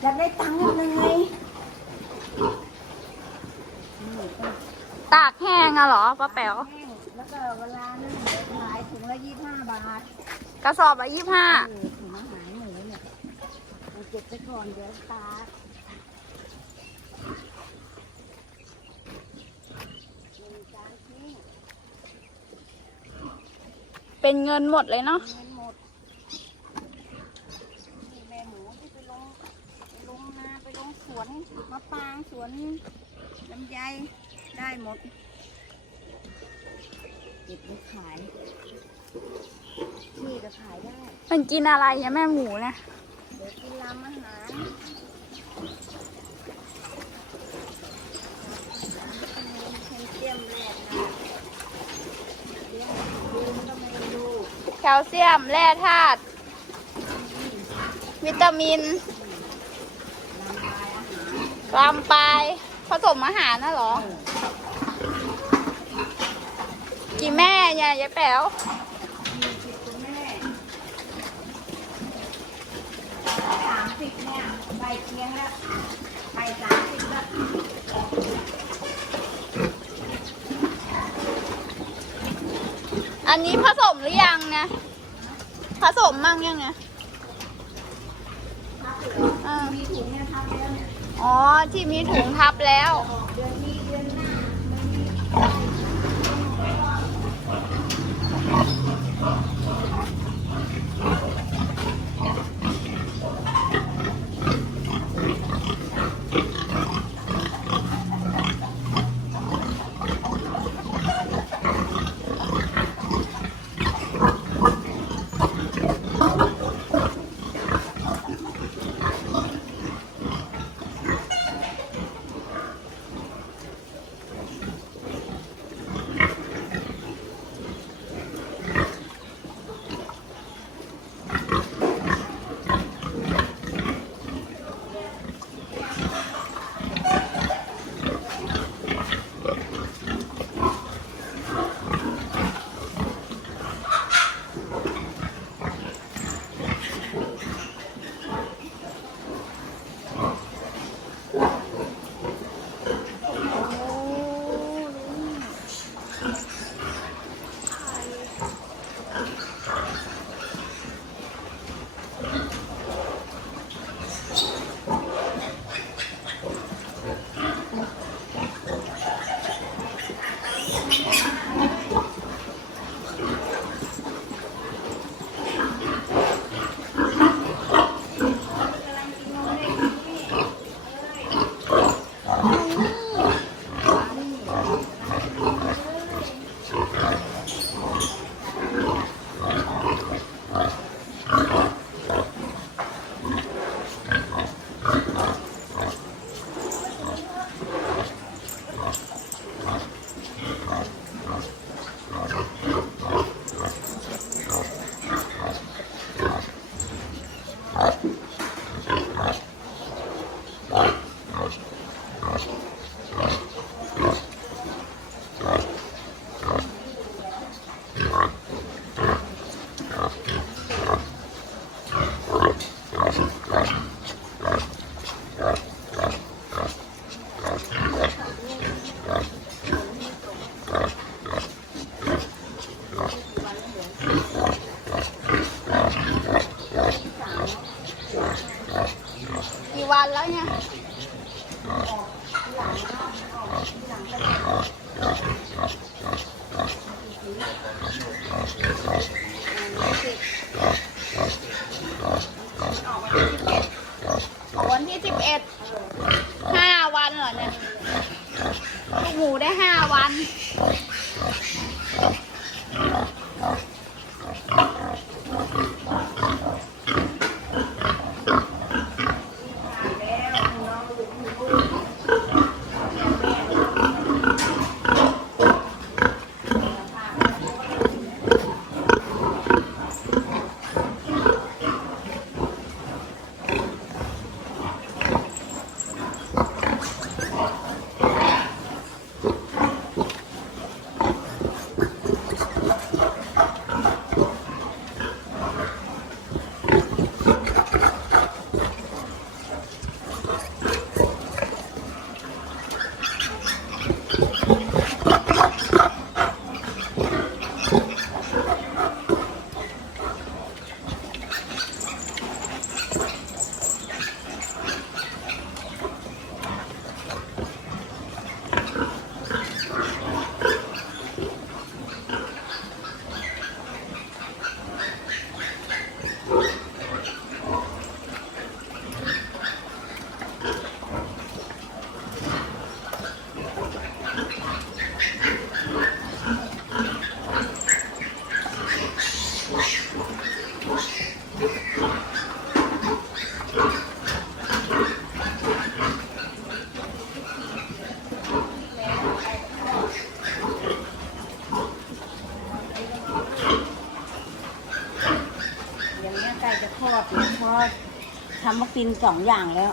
อยากได้ตังค์ยังไงนี่ก็ตากแห้งอะเหรอป้าแป๋วแห้งแล้วก็เวลานึ่งเดี๋ยวขายถุงละยี่ห้าบาทกระสอบละยี่ห้าเออถุงอาหารหมูเนี่ยเอาเก็บไปก่อนเดี๋ยวตากหนึ่งจานทิ้งเป็นเงินหมดเลยเนาะ เงินหมดนี่แม่หมูที่ไปลงไปลงนาไปลงสวนมะปรางสวนลำไยได้หมดเก็บไปขายนี่ก็ขายได้มันกินอะไรอะแม่หมูเนี่ยเดี๋ยวกินลำอาหารแคลเซียมแร่ธาตุเลี้ยงดูมันก็ไม่รู้แคลเซียมแร่ธาตุวิตามินลำลายอาหารลำปลายผสมอาหารน่ะเหรอ กี่แม่เนี่ยยายแป๋วมีสิบคุณแม่สามสิบเนี่ยใบเคียงแล้วใบสามสิบแล้วอันนี้ผสมหรือยังเนี่ยผสมมั่งยังเนี่ยทับเหรอเออมีถุงเนี่ยทับแล้วเนี่ยอ๋อที่มีถุงทับแล้ว กี่ Merci. อย่างเนี้ยไก่จะทอดทอทำมากินสองอย่างแล้ว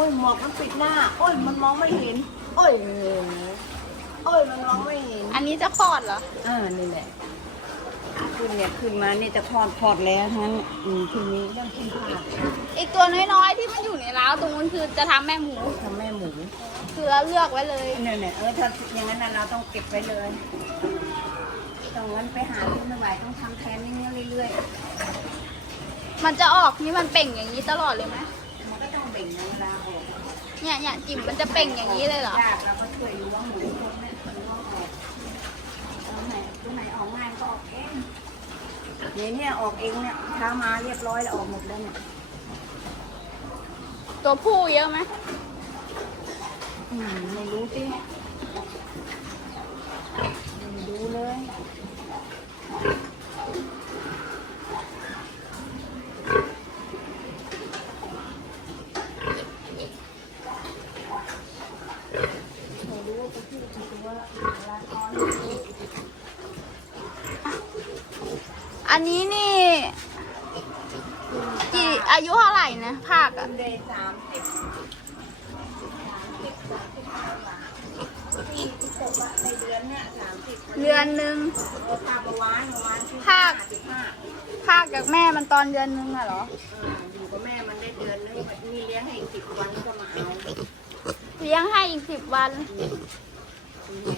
อ้ยหมวกมันปิดหน้า โอ้ยมันมองไม่เห็น โอ้ยโอ้ยมันมองไม่เห็นอันนี้จะคลอดเหรอเออนี่แหละขึ้นเนี่ยขึ้นมานี่จะคลอดคลอดแล้วทั้งอืมคืนนี้ต้องขึ้นผ่าอีกตัวน้อยๆที่มันอยู่ในร้าวตรงนู้นคือจะทำแม่หมู ทำแม่หมูคือเราเลือกไว้เลย เนี่ยเนี่ยเออถ้าอย่างนั้นน่ะเราต้องเก็บไว้เลยต้องงั้นไปหาที่ไม่ไหวต้องทำแทนนี่เรื่อยมันจะออกนี่มันเป่งอย่างนี้ตลอดเลยไหมๆ มันก็ต้องเบ่งเวลาออกเนี่ยเนี่ยจิ๋มมันจะเป่งอย่างนี้เลยเหรอ ยากเราก็ช่วยดูว่าหมูคนเนี่ยมันต้องออกเอาไหนตัวไหนออกง่ายก็ออกเองเนี่ยเนี่ยออกเองเนี่ยเช้ามาเรียบร้อยแล้วออกหมดแล้วเนี่ยตัวผู้เยอะไหมอืมไม่รู้สิไม่ดูเลยไม่รู้ว่าจะพูดจะตัวลาคอน อันนี้นี่กี่อายุเท่าไหร่นะภาคอะเดย์สามสิบสามสิบสามสิบห้าบาทที่ที่ตกอะในเดือนเนี่ยสามสิบเดือนหนึ่งเออพาประวานประวานที่ภาคสิบห้าภาคกับแม่มันตอนเดือนหนึงอะเหรอเอออยู่กับแม่มันได้เดือนนึงมีเลี้ยงให้อีกสิบวันก็มาเอาเลี้ยงให้อีกสิบวัน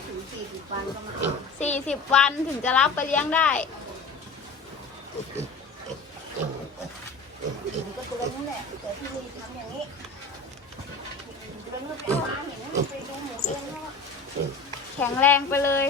ถึงสี่สิบวันก็มาเอาสี่สิบวันถึงจะรับไปเลี้ยงได้ มันก็ตัวนี้แหละแต่ที่มีทำอย่างนี้ตัวนนึงไปเอาอนกันไปดูหมูเดือนนึงแข็งแรงไปเลย